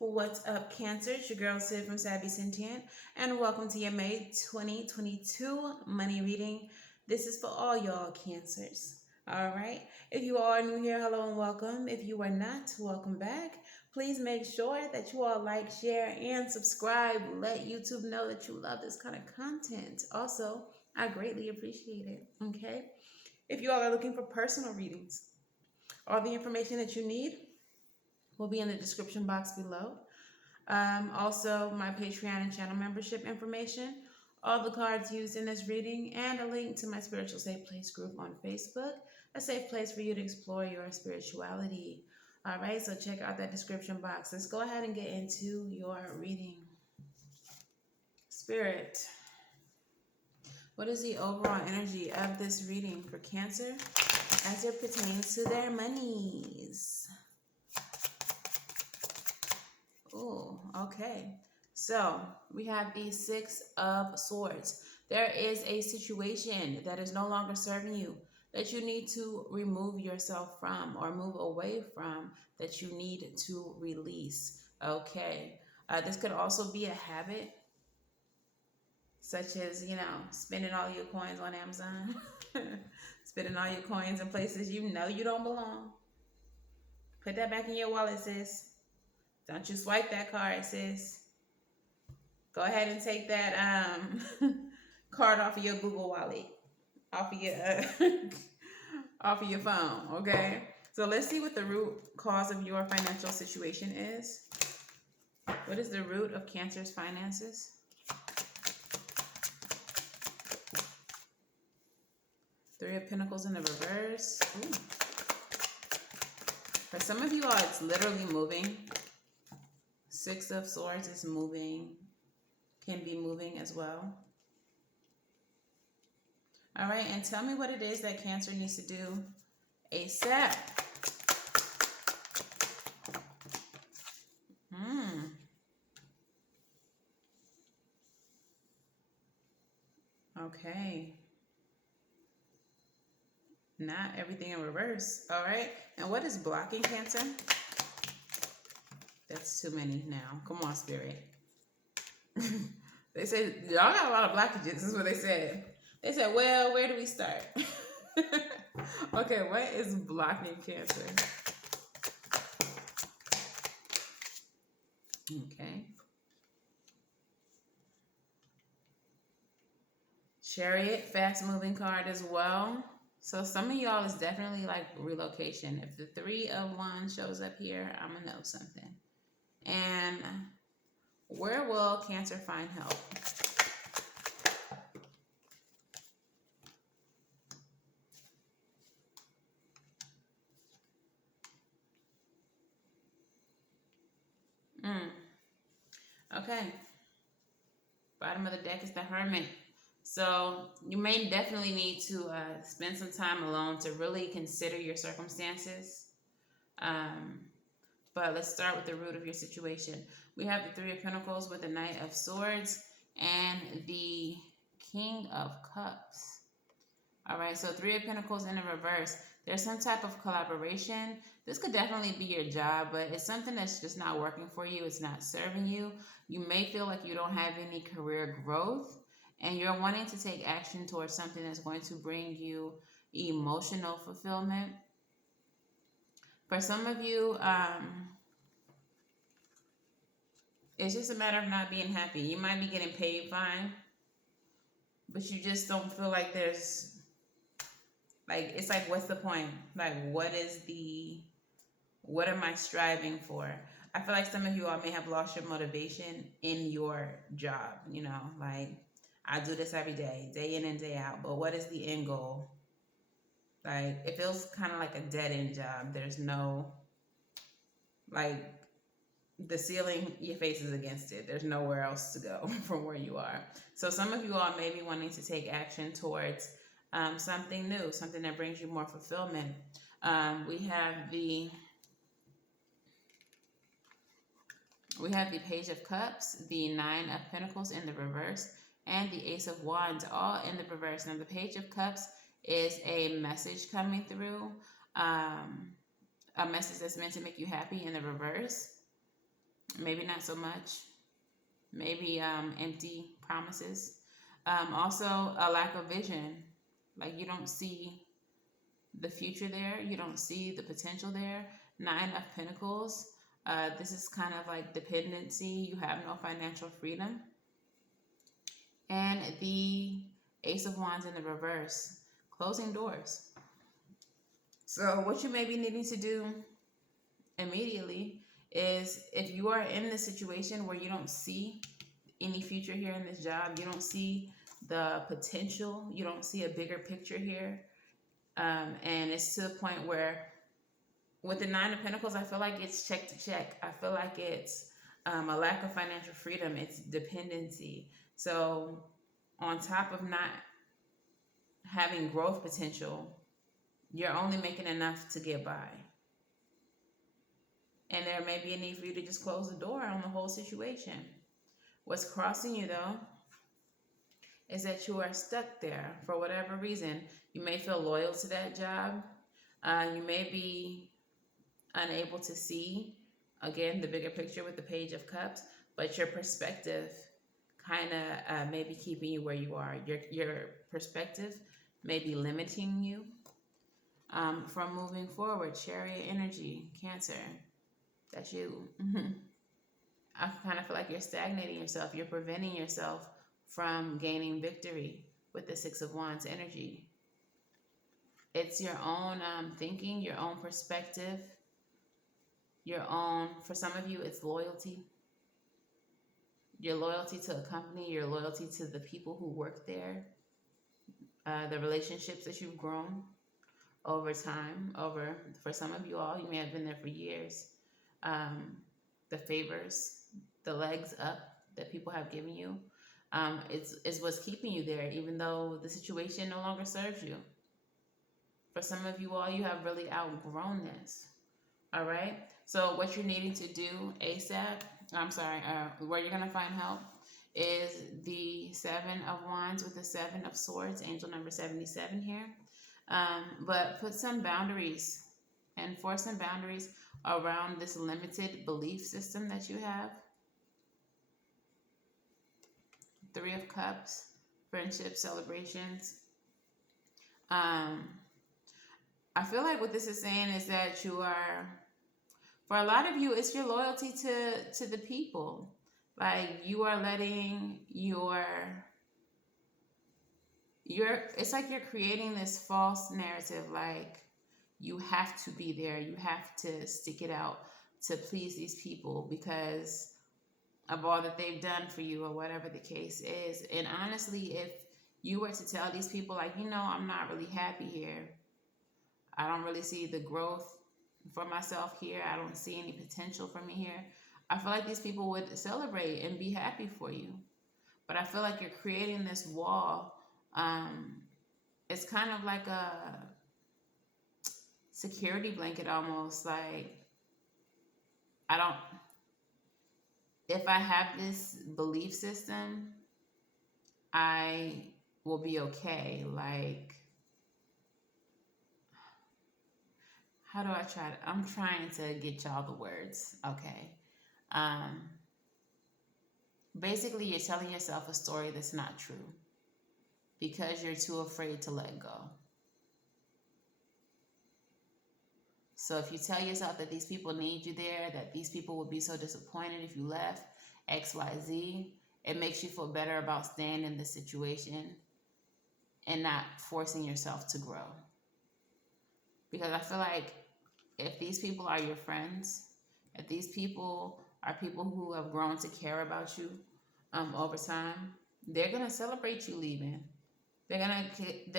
What's up, Cancer? It's your girl Sid from Savvy Sentient, and welcome to your May 2022 money reading. This is for all y'all Cancers. All right. If you are new here, hello and welcome. If you are not, welcome back. Please make sure that you all like, share, and subscribe. Let YouTube know that you love this kind of content. Also, I greatly appreciate it. Okay. If you all are looking for personal readings, all the information that you need will be in the description box below. Also, my Patreon and channel membership information, all the cards used in this reading, and a link to my Spiritual Safe Place group on Facebook, a safe place for you to explore your spirituality. All right, so check out that description box. Let's go ahead and get into your reading. Spirit, what is the overall energy of this reading for Cancer as it pertains to their monies? Oh, okay. So we have the Six of Swords. There is a situation that is no longer serving you, that you need to remove yourself from or move away from, that you need to release. Okay. This could also be a habit, such as, spending all your coins on Amazon, spending all your coins in places you know you don't belong. Put that back in your wallet, sis. Don't you swipe that card, sis. Go ahead and take that card off of your Google Wallet, off of your off of your phone. Okay. So let's see what the root cause of your financial situation is. What is the root of Cancer's finances? Three of Pentacles in the reverse. Ooh. For some of you all, it's literally moving. Six of Swords is moving, can be moving as well. All right, and tell me what it is that Cancer needs to do ASAP. Okay. Not everything in reverse. All right, and what is blocking Cancer? That's too many now. Come on, Spirit. They said, y'all got a lot of blockages. This is what they said. They said, well, where do we start? Okay, what is blocking Cancer? Okay. Chariot, fast moving card as well. So some of y'all is definitely like relocation. If the Three of Wands shows up here, I'm going to know something. And where will Cancer find help? Okay. Bottom of the deck is the Hermit. So you may definitely need to spend some time alone to really consider your circumstances. But let's start with the root of your situation. We have the Three of Pentacles with the Knight of Swords and the King of Cups. All right, so Three of Pentacles in the reverse. There's some type of collaboration. This could definitely be your job, but it's something that's just not working for you. It's not serving you. You may feel like you don't have any career growth, and you're wanting to take action towards something that's going to bring you emotional fulfillment. For some of you, it's just a matter of not being happy. You might be getting paid fine, but you just don't feel like there's, like, it's like, what's the point? Like, what am I striving for? I feel like some of you all may have lost your motivation in your job, like, I do this every day, day in and day out, but what is the end goal? Like, it feels kind of like a dead-end job. There's no, like, the ceiling, your face is against it. There's nowhere else to go from where you are. So some of you all may be wanting to take action towards something new, something that brings you more fulfillment. We have the Page of Cups, the Nine of Pentacles in the reverse, and the Ace of Wands all in the reverse. Now the Page of Cups is a message coming through, a message that's meant to make you happy in the reverse. Maybe not so much. Maybe empty promises. Also, a lack of vision. Like you don't see the future there. You don't see the potential there. Nine of Pentacles. This is kind of like dependency. You have no financial freedom. And the Ace of Wands in the reverse. Closing doors. So what you may be needing to do immediately is, if you are in the situation where you don't see any future here in this job, you don't see the potential, you don't see a bigger picture here, and it's to the point where with the Nine of Pentacles, I feel like it's check to check. I feel like it's a lack of financial freedom. It's dependency. So on top of not having growth potential, you're only making enough to get by. And there may be a need for you to just close the door on the whole situation. What's crossing you, though, is that you are stuck there for whatever reason. You may feel loyal to that job. You may be unable to see, again, the bigger picture with the Page of Cups, but your perspective kind of may be keeping you where you are. Your perspective may be limiting you from moving forward. Chariot energy, Cancer. That's you. I kind of feel like you're stagnating yourself. You're preventing yourself from gaining victory with the Six of Wands energy. It's your own thinking, your own perspective, your own, for some of you, it's loyalty. Your loyalty to a company, your loyalty to the people who work there, the relationships that you've grown over time. For some of you all, you may have been there for years. The favors, the legs up that people have given you, is what's keeping you there, even though the situation no longer serves you. For some of you all, you have really outgrown this. All right. So what you're needing to do ASAP, where you're going to find help, is the Seven of Wands with the Seven of Swords, angel number 77 here. But put some boundaries, enforce some boundaries around this limited belief system that you have. Three of Cups, friendship, celebrations. I feel like what this is saying is that you are, for a lot of you, it's your loyalty to the people. Like you are letting it's like you're creating this false narrative, like you have to be there, you have to stick it out to please these people because of all that they've done for you or whatever the case is. And honestly, if you were to tell these people, like, I'm not really happy here, I don't really see the growth for myself here, I don't see any potential for me here, I feel like these people would celebrate and be happy for you. But I feel like you're creating this wall. It's kind of like a security blanket almost. Like, if I have this belief system, I will be okay. Like, how do I try to, I'm trying to get y'all the words. Okay. Basically, you're telling yourself a story that's not true because you're too afraid to let go. So if you tell yourself that these people need you there, that these people would be so disappointed if you left, X, Y, Z, it makes you feel better about staying in the situation and not forcing yourself to grow. Because I feel like if these people are your friends, if these people are people who have grown to care about you over time, they're gonna celebrate you leaving. They're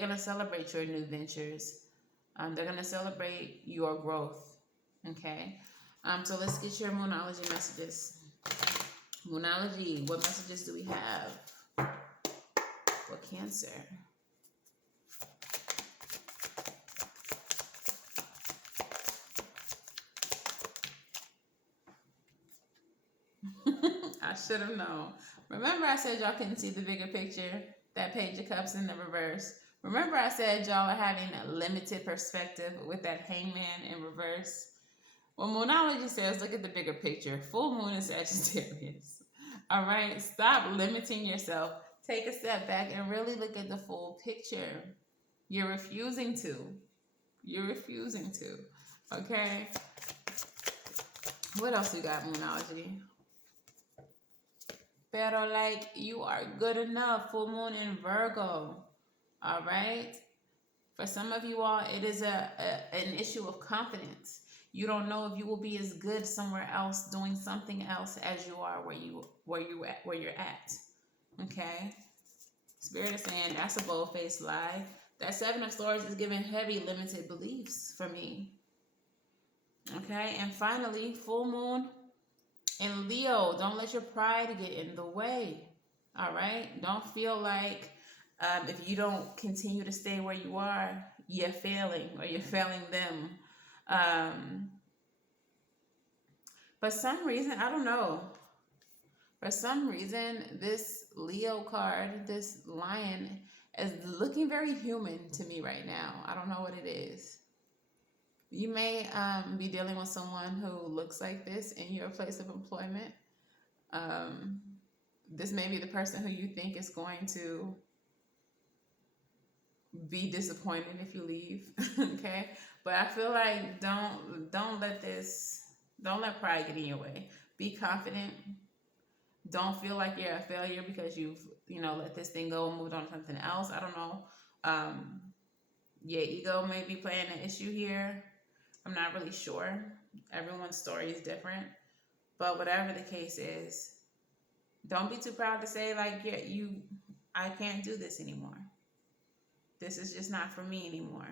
gonna celebrate your new ventures. They're gonna celebrate your growth. Okay. So let's get your Moonology messages. Moonology, what messages do we have for Cancer? I should have known. Remember I said y'all couldn't see the bigger picture? That Page of Cups in the reverse. Remember I said y'all are having a limited perspective with that Hangman in reverse? Well, Moonology says look at the bigger picture. Full moon is Sagittarius. All right, stop limiting yourself. Take a step back and really look at the full picture. You're refusing to. You're refusing to. Okay. What else we got, Moonology? Pero like you are good enough. Full moon in Virgo. All right. For some of you all, it is an issue of confidence. You don't know if you will be as good somewhere else doing something else as you are where you're at. Okay. Spirit is saying that's a bold-faced lie. That Seven of Swords is giving heavy limited beliefs for me. Okay. And finally, full moon in Leo. Don't let your pride get in the way. All right. Don't feel like if you don't continue to stay where you are, you're failing or you're failing them. For some reason, I don't know. For some reason, this Leo card, this lion, is looking very human to me right now. I don't know what it is. You may be dealing with someone who looks like this in your place of employment. This may be the person who you think is going to be disappointed if you leave. Okay, but I feel like don't let pride get in your way. Be confident. Don't feel like you're a failure because you've let this thing go and moved on to something else. I don't know. Ego may be playing an issue here. I'm not really sure. Everyone's story is different, but whatever the case is, don't be too proud to say like I can't do this anymore. This is just not for me anymore.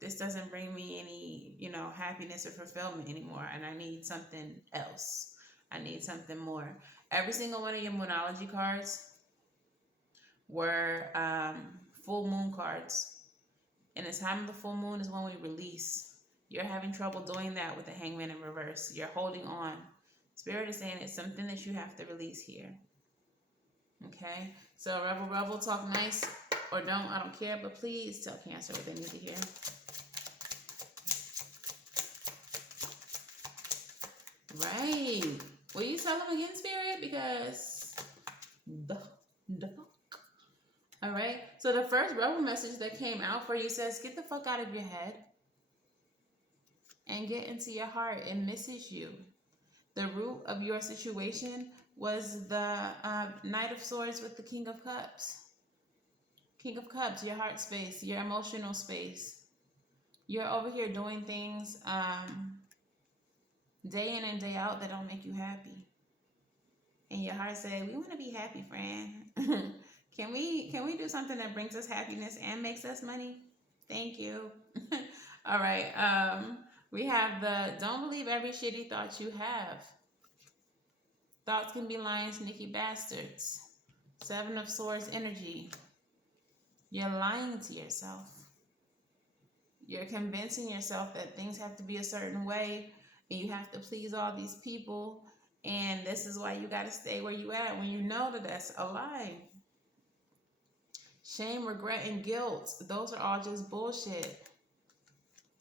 This doesn't bring me any, happiness or fulfillment anymore. And I need something else. I need something more. Every single one of your Moonology cards were full moon cards. And the time of the full moon is when we release. You're having trouble doing that with the Hangman in reverse. You're holding on. Spirit is saying it's something that you have to release here. Okay? So Rebel, talk nice. Or don't, I don't care, but please tell Cancer what they need to hear. Right. Will you tell them again, Spirit? Because the fuck. All right. So the first Rebel message that came out for you says, get the fuck out of your head and get into your heart. It misses you. The root of your situation was the Knight of Swords with the King of Cups. King of Cups, your heart space, your emotional space. You're over here doing things day in and day out that don't make you happy. And your heart say, we want to be happy, friend. Can we do something that brings us happiness and makes us money? Thank you. All right. We have the don't believe every shitty thought you have. Thoughts can be lying, sneaky bastards. Seven of Swords energy. You're lying to yourself. You're convincing yourself that things have to be a certain way and you have to please all these people and this is why you got to stay where you at when you know that that's a lie. Shame, regret, and guilt, those are all just bullshit.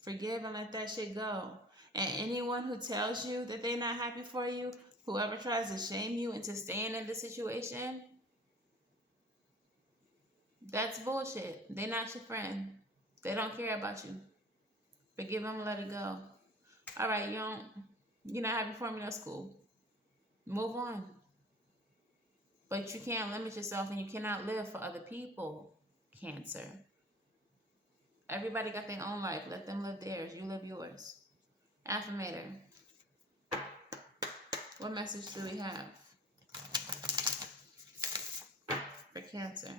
Forgive and let that shit go. And anyone who tells you that they're not happy for you, whoever tries to shame you into staying in the situation, that's bullshit. They're not your friend. They don't care about you. Forgive them and let it go. All right, you're not happy for me, that's cool. Move on. But you can't limit yourself and you cannot live for other people, Cancer. Everybody got their own life. Let them live theirs. You live yours. Affirmator. What message do we have for Cancer?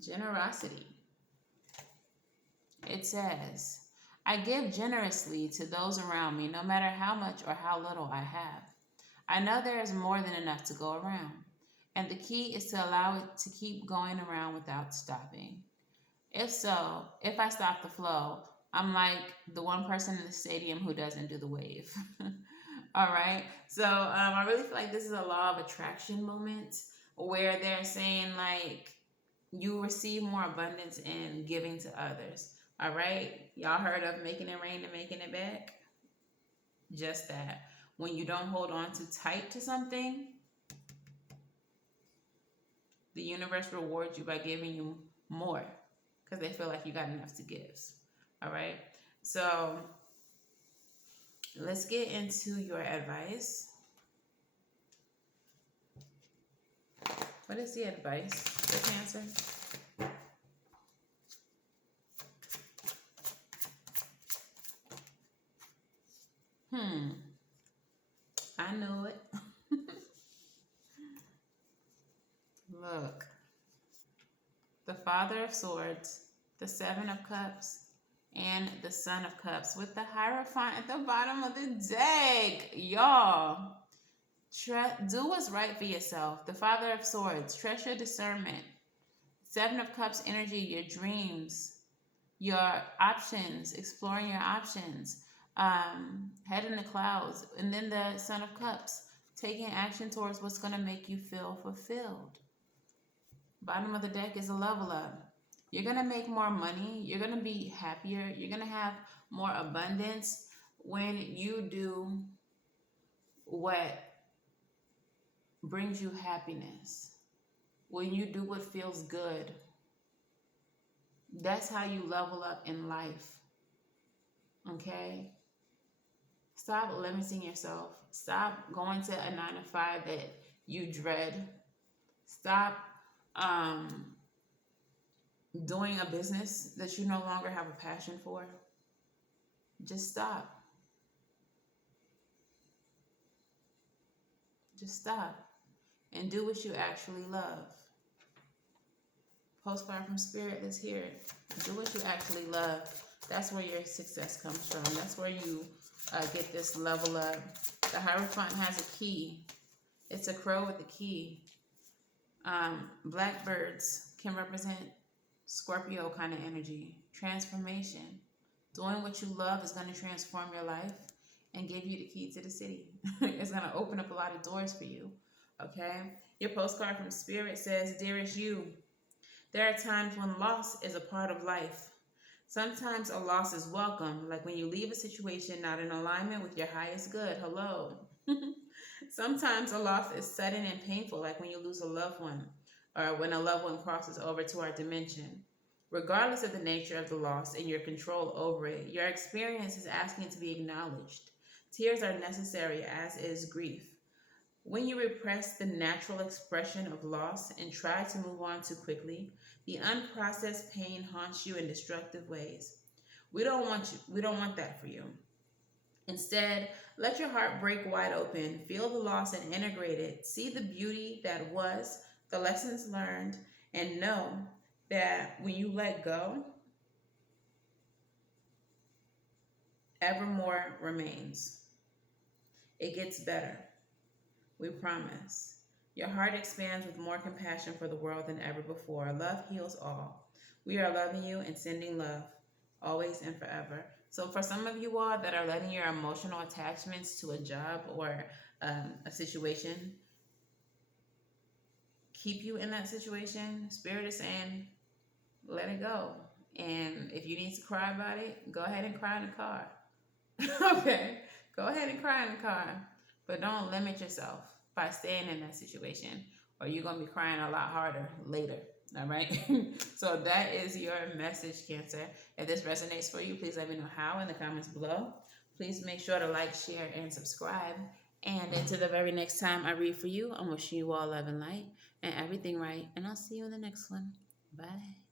Generosity. It says, I give generously to those around me, no matter how much or how little I have. I know there is more than enough to go around, and the key is to allow it to keep going around without stopping. If I stop the flow, I'm like the one person in the stadium who doesn't do the wave. All right. So I really feel like this is a law of attraction moment where they're saying like you receive more abundance in giving to others. All right? Y'all heard of making it rain and making it back? Just that. When you don't hold on too tight to something, the universe rewards you by giving you more because they feel like you got enough to give. All right? So let's get into your advice. What is the advice for Cancer? I knew it. Look, the Father of Swords, the Seven of Cups, and the Son of Cups with the Hierophant at the bottom of the deck. Y'all, do what's right for yourself. The Father of Swords, trust your discernment. Seven of Cups energy, your dreams, your options, exploring your options, head in the clouds. And then the Son of Cups, taking action towards what's going to make you feel fulfilled. Bottom of the deck is a level up. You're going to make more money. You're going to be happier. You're going to have more abundance when you do what brings you happiness. When you do what feels good. That's how you level up in life. Okay? Stop limiting yourself. Stop going to a 9 to 5 that you dread. Stop doing a business that you no longer have a passion for. Just stop. Just stop and do what you actually love. Postcard from Spirit, let's hear it. Do what you actually love. That's where your success comes from. That's where you get this level up. The Hierophant has a key. It's a crow with a key. Blackbirds can represent Scorpio kind of energy. Transformation. Doing what you love is going to transform your life and give you the key to the city. It's going to open up a lot of doors for you. Okay? Your postcard from Spirit says, Dearest you, there are times when loss is a part of life. Sometimes a loss is welcome, like when you leave a situation not in alignment with your highest good. Hello. Sometimes a loss is sudden and painful, like when you lose a loved one or when a loved one crosses over to our dimension. Regardless of the nature of the loss and your control over it, your experience is asking to be acknowledged. Tears are necessary, as is grief. When you repress the natural expression of loss and try to move on too quickly, the unprocessed pain haunts you in destructive ways. We don't want that for you. Instead, let your heart break wide open, feel the loss and integrate it. See the beauty that was, the lessons learned, and know that when you let go, evermore remains. It gets better. We promise. Your heart expands with more compassion for the world than ever before. Love heals all. We are loving you and sending love, always and forever. So for some of you all that are letting your emotional attachments to a job or a situation keep you in that situation, Spirit is saying, let it go. And if you need to cry about it, go ahead and cry in the car. Okay? Go ahead and cry in the car. But don't limit yourself by staying in that situation, or you're going to be crying a lot harder later. All right? So that is your message, Cancer. If this resonates for you, please let me know how in the comments below. Please make sure to like, share, and subscribe. And until the very next time I read for you, I'm wishing you all love and light and everything right. And I'll see you in the next one. Bye.